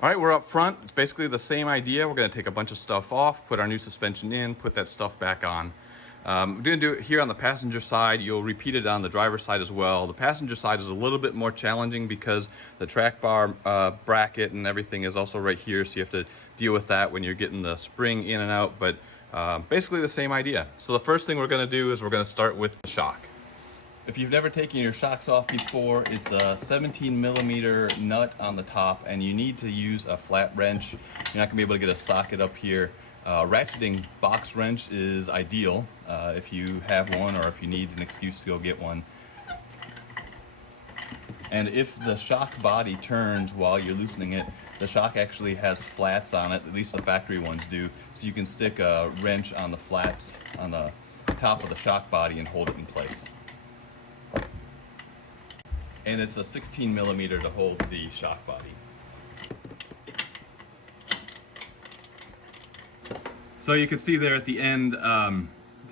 All right, we're up front. It's basically the same idea. We're gonna take a bunch of stuff off, put our new suspension in, put that stuff back on. We're gonna do it here on the passenger side. You'll repeat it on the driver's side as well. The passenger side is a little bit more challenging because the track bar bracket and everything is also right here, so you have to deal with that when you're getting the spring in and out, but basically the same idea. So the first thing we're gonna do is we're gonna start with the shock. If you've never taken your shocks off before, it's a 17 millimeter nut on the top, and you need to use a flat wrench. You're not gonna be able to get a socket up here. Ratcheting box wrench is ideal if you have one or if you need an excuse to go get one. And if the shock body turns while you're loosening it, the shock actually has flats on it, at least the factory ones do, so you can stick a wrench on the flats on the top of the shock body and hold it in place. And it's a 16 millimeter to hold the shock body. So you can see there at the end,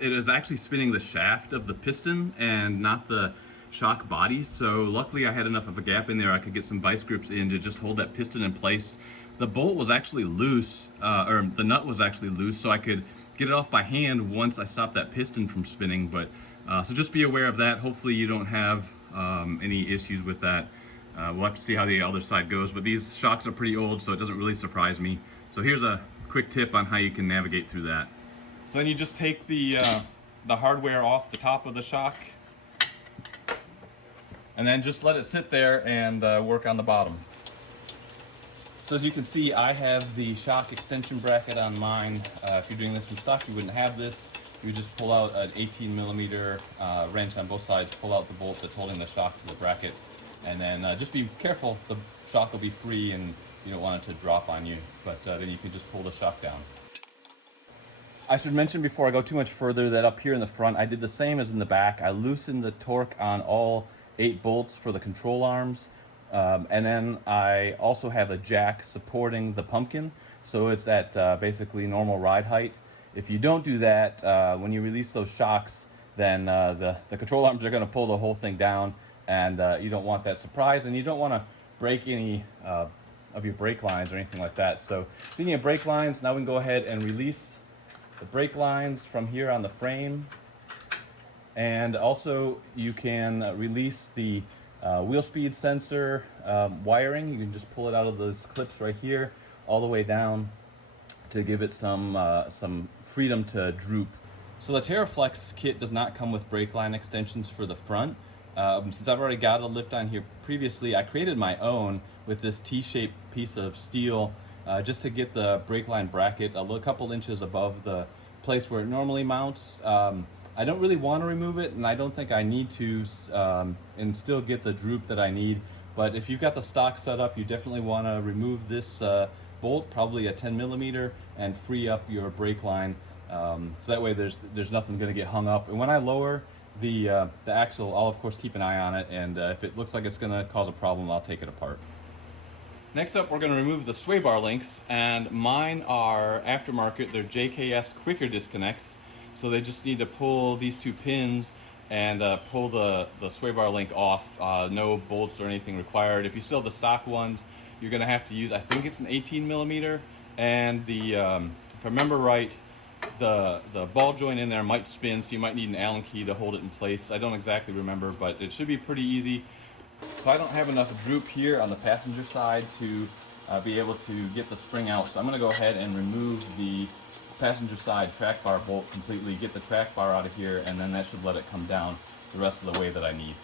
it is actually spinning the shaft of the piston and not the shock body. So luckily I had enough of a gap in there I could get some vice grips in to just hold that piston in place. The bolt was actually loose, or the nut was actually loose, so I could get it off by hand once I stopped that piston from spinning. But so just be aware of that. Hopefully you don't have any issues with that. We'll have to see how the other side goes, but these shocks are pretty old, so it doesn't really surprise me. So here's a quick tip on how you can navigate through that. So then you just take the hardware off the top of the shock, and then just let it sit there and work on the bottom. So as you can see, I have the shock extension bracket on mine. If you're doing this from stock, you wouldn't have this. You would just pull out an 18 millimeter wrench on both sides, pull out the bolt that's holding the shock to the bracket, and then just be careful. The shock will be free and you don't want it to drop on you, but then you can just pull the shock down. I should mention before I go too much further that up here in the front, I did the same as in the back. I loosened the torque on all 8 bolts for the control arms, and then I also have a jack supporting the pumpkin, so it's at basically normal ride height. If you don't do that, when you release those shocks, then the control arms are going to pull the whole thing down, and you don't want that surprise, and you don't want to break any of your brake lines or anything like that. So speaking of brake lines, now we can go ahead and release the brake lines from here on the frame. And also you can release the wheel speed sensor wiring. You can just pull it out of those clips right here all the way down to give it some freedom to droop. So the Teraflex kit does not come with brake line extensions for the front. Since I've already got a lift on here previously, I created my own with this T-shaped piece of steel just to get the brake line bracket a couple inches above the place where it normally mounts. I don't really want to remove it, and I don't think I need to, and still get the droop that I need. But if you've got the stock set up, you definitely want to remove this bolt, probably a 10 millimeter, and free up your brake line. So that way there's nothing going to get hung up. And when I lower the axle, I'll of course keep an eye on it, and if it looks like it's going to cause a problem, I'll take it apart. Next up, we're going to remove the sway bar links, and mine are aftermarket. They're JKS quicker disconnects, so they just need to pull these 2 pins and pull the sway bar link off. No bolts or anything required. If you still have the stock ones, you're going to have to use, I think it's an 18 millimeter, and the if I remember right, the ball joint in there might spin, so you might need an Allen key to hold it in place. I don't exactly remember, but it should be pretty easy. So I don't have enough droop here on the passenger side to be able to get the spring out. So I'm going to go ahead and remove the passenger side track bar bolt completely, get the track bar out of here, and then that should let it come down the rest of the way that I need.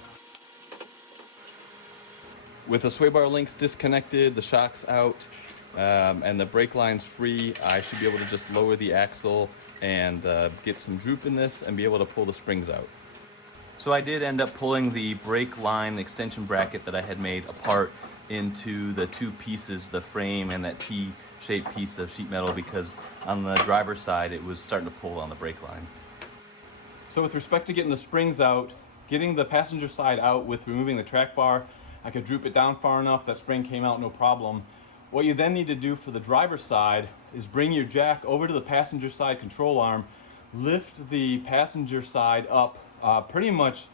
With the sway bar links disconnected, the shocks out, and the brake lines free, I should be able to just lower the axle and get some droop in this and be able to pull the springs out. So I did end up pulling the brake line extension bracket that I had made apart into the 2 pieces, the frame and that T-shaped piece of sheet metal, because on the driver's side it was starting to pull on the brake line. So with respect to getting the springs out, getting the passenger side out with removing the track bar, I could droop it down far enough that spring came out no problem. What you then need to do for the driver's side is bring your jack over to the passenger side control arm, lift the passenger side up pretty much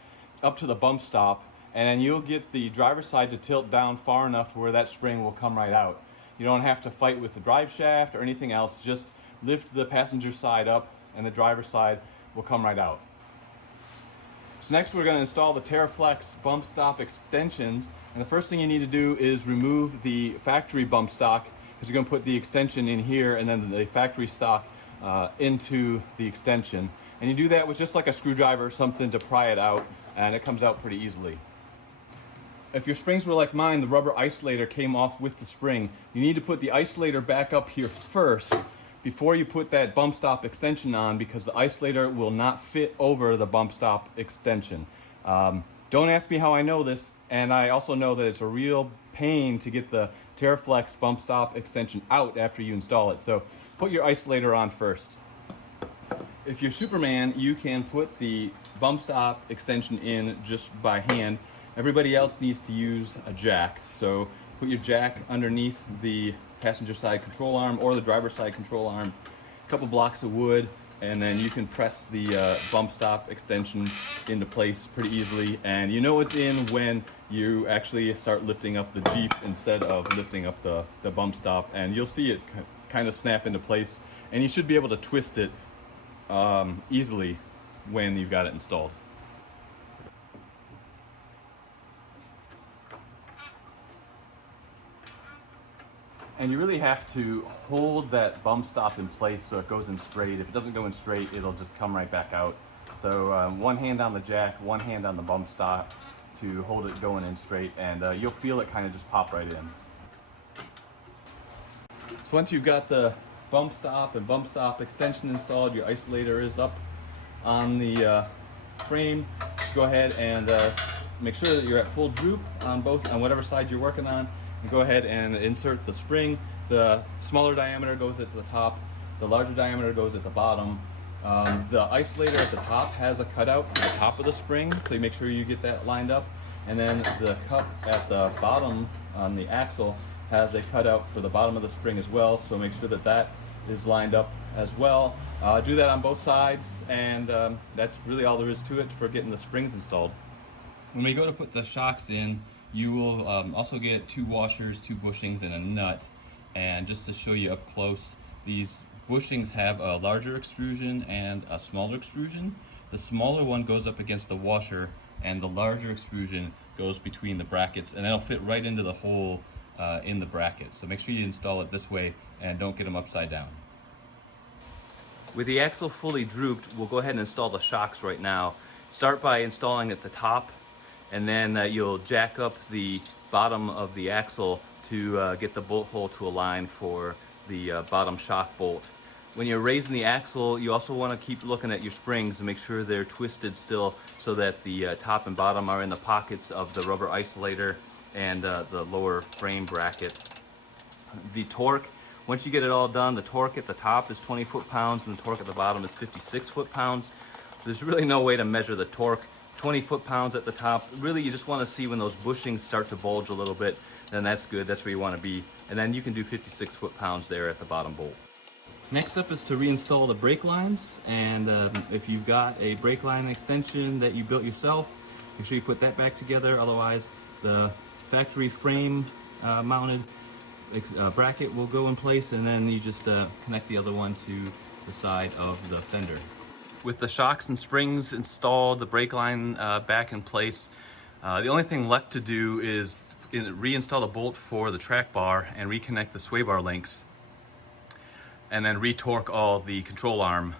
up to the bump stop, and then you'll get the driver's side to tilt down far enough to where that spring will come right out. You don't have to fight with the drive shaft or anything else. Just lift the passenger side up and the driver's side will come right out. So next we're going to install the Teraflex bump stop extensions, and the first thing you need to do is remove the factory bump stock, because you're going to put the extension in here and then the factory stock into the extension. And you do that with just like a screwdriver or something to pry it out, and it comes out pretty easily. If your springs were like mine, the rubber isolator came off with the spring. You need to put the isolator back up here first before you put that bump stop extension on, because the isolator will not fit over the bump stop extension. Don't ask me how I know this, and I also know that it's a real pain to get the Teraflex bump stop extension out after you install it. So put your isolator on first. If you're Superman, you can put the bump stop extension in just by hand. Everybody else needs to use a jack. So put your jack underneath the passenger side control arm or the driver's side control arm, a couple blocks of wood, and then you can press the bump stop extension into place pretty easily. And you know it's in when you actually start lifting up the Jeep instead of lifting up the bump stop, and you'll see it kind of snap into place, and you should be able to twist it easily when you've got it installed. And you really have to hold that bump stop in place so it goes in straight. If it doesn't go in straight, it'll just come right back out. So one hand on the jack, one hand on the bump stop to hold it going in straight, and you'll feel it kind of just pop right in. So once you've got the bump stop and bump stop extension installed, your isolator is up on the frame. Just go ahead and make sure that you're at full droop on whatever side you're working on. And go ahead and insert the spring. The smaller diameter goes at the top, the larger diameter goes at the bottom. The isolator at the top has a cutout for the top of the spring, so you make sure you get that lined up. And then the cup at the bottom on the axle has a cutout for the bottom of the spring as well, so make sure that that is lined up as well. Do that on both sides, and that's really all there is to it for getting the springs installed. When we go to put the shocks in, you will also get 2 washers, 2 bushings, and a nut. And just to show you up close, these bushings have a larger extrusion and a smaller extrusion. The smaller one goes up against the washer, and the larger extrusion goes between the brackets, and it'll fit right into the hole in the bracket. So make sure you install it this way and don't get them upside down. With the axle fully drooped, we'll go ahead and install the shocks right now. Start by installing at the top, and then you'll jack up the bottom of the axle to get the bolt hole to align for the bottom shock bolt. When you're raising the axle, you also want to keep looking at your springs and make sure they're twisted still, so that the top and bottom are in the pockets of the rubber isolator and the lower frame bracket. The torque, once you get it all done, the torque at the top is 20 foot-pounds and the torque at the bottom is 56 foot-pounds. There's really no way to measure the torque. 20 foot-pounds at the top. Really, you just want to see when those bushings start to bulge a little bit, then that's good, that's where you want to be. And then you can do 56 foot-pounds there at the bottom bolt. Next up is to reinstall the brake lines, and if you've got a brake line extension that you built yourself, make sure you put that back together. Otherwise, the factory frame mounted bracket will go in place, and then you just connect the other one to the side of the fender. With the shocks and springs installed, the brake line back in place, the only thing left to do is reinstall the bolt for the track bar and reconnect the sway bar links, and then retorque all the control arm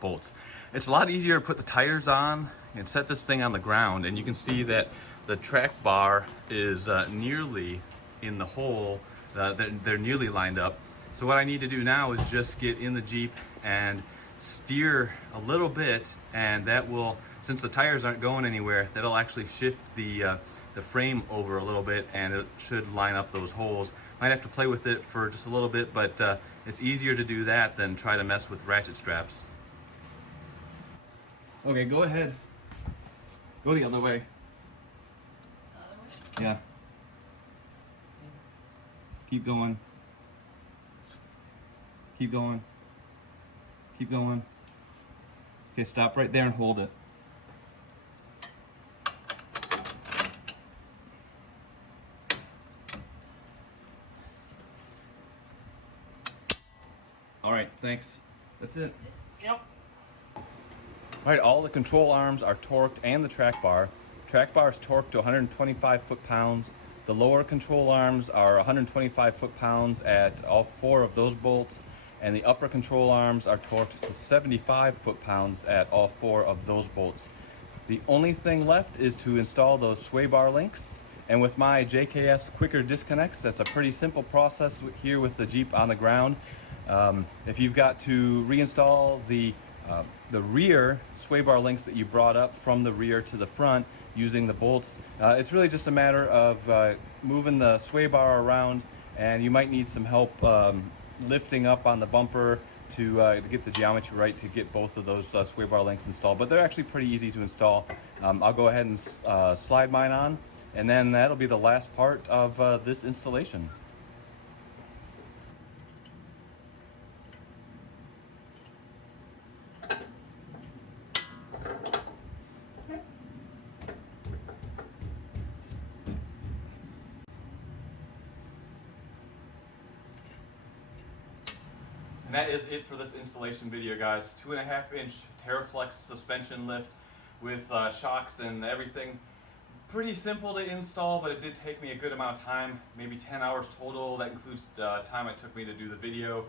bolts. It's a lot easier to put the tires on and set this thing on the ground, and you can see that the track bar is nearly in the hole. They're nearly lined up. So what I need to do now is just get in the Jeep and steer a little bit, and that will, since the tires aren't going anywhere, that'll actually shift the frame over a little bit, and it should line up those holes. Might have to play with it for just a little bit, but it's easier to do that than try to mess with ratchet straps. Okay, go ahead. Go the other way. Yeah. Keep going. Keep going. Keep going. Okay, stop right there and hold it. Thanks. That's it. Yep. All right, all the control arms are torqued and the track bar. Track bar is torqued to 125 foot-pounds. The lower control arms are 125 foot-pounds at all 4 of those bolts, and the upper control arms are torqued to 75 foot-pounds at all 4 of those bolts. The only thing left is to install those sway bar links, and with my JKS quicker disconnects, that's a pretty simple process here with the Jeep on the ground. If you've got to reinstall the rear sway bar links that you brought up from the rear to the front using the bolts, it's really just a matter of moving the sway bar around, and you might need some help lifting up on the bumper to get the geometry right to get both of those sway bar links installed. But they're actually pretty easy to install. I'll go ahead and slide mine on, and then that'll be the last part of this installation. And that is it for this installation video, guys. 2.5-inch Teraflex suspension lift with shocks and everything. Pretty simple to install, but it did take me a good amount of time, maybe 10 hours total. That includes time it took me to do the video,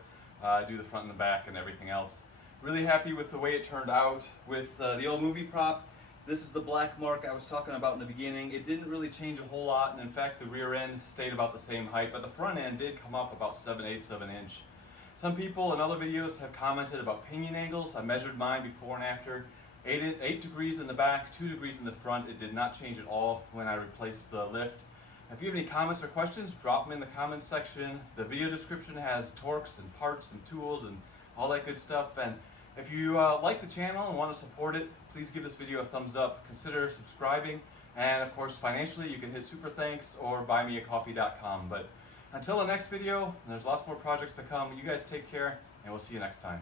do the front and the back and everything else. Really happy with the way it turned out with the old movie prop. This is the black mark I was talking about in the beginning. It didn't really change a whole lot, and in fact the rear end stayed about the same height, but the front end did come up about 7/8 of an inch. Some people in other videos have commented about pinion angles. I measured mine before and after. 8 degrees in the back, 2 degrees in the front. It did not change at all when I replaced the lift. If you have any comments or questions, drop them in the comments section. The video description has torques and parts and tools and all that good stuff. And if you like the channel and want to support it, please give this video a thumbs up. Consider subscribing. And of course, financially, you can hit super thanks or buymeacoffee.com. But until the next video, there's lots more projects to come. You guys take care, and we'll see you next time.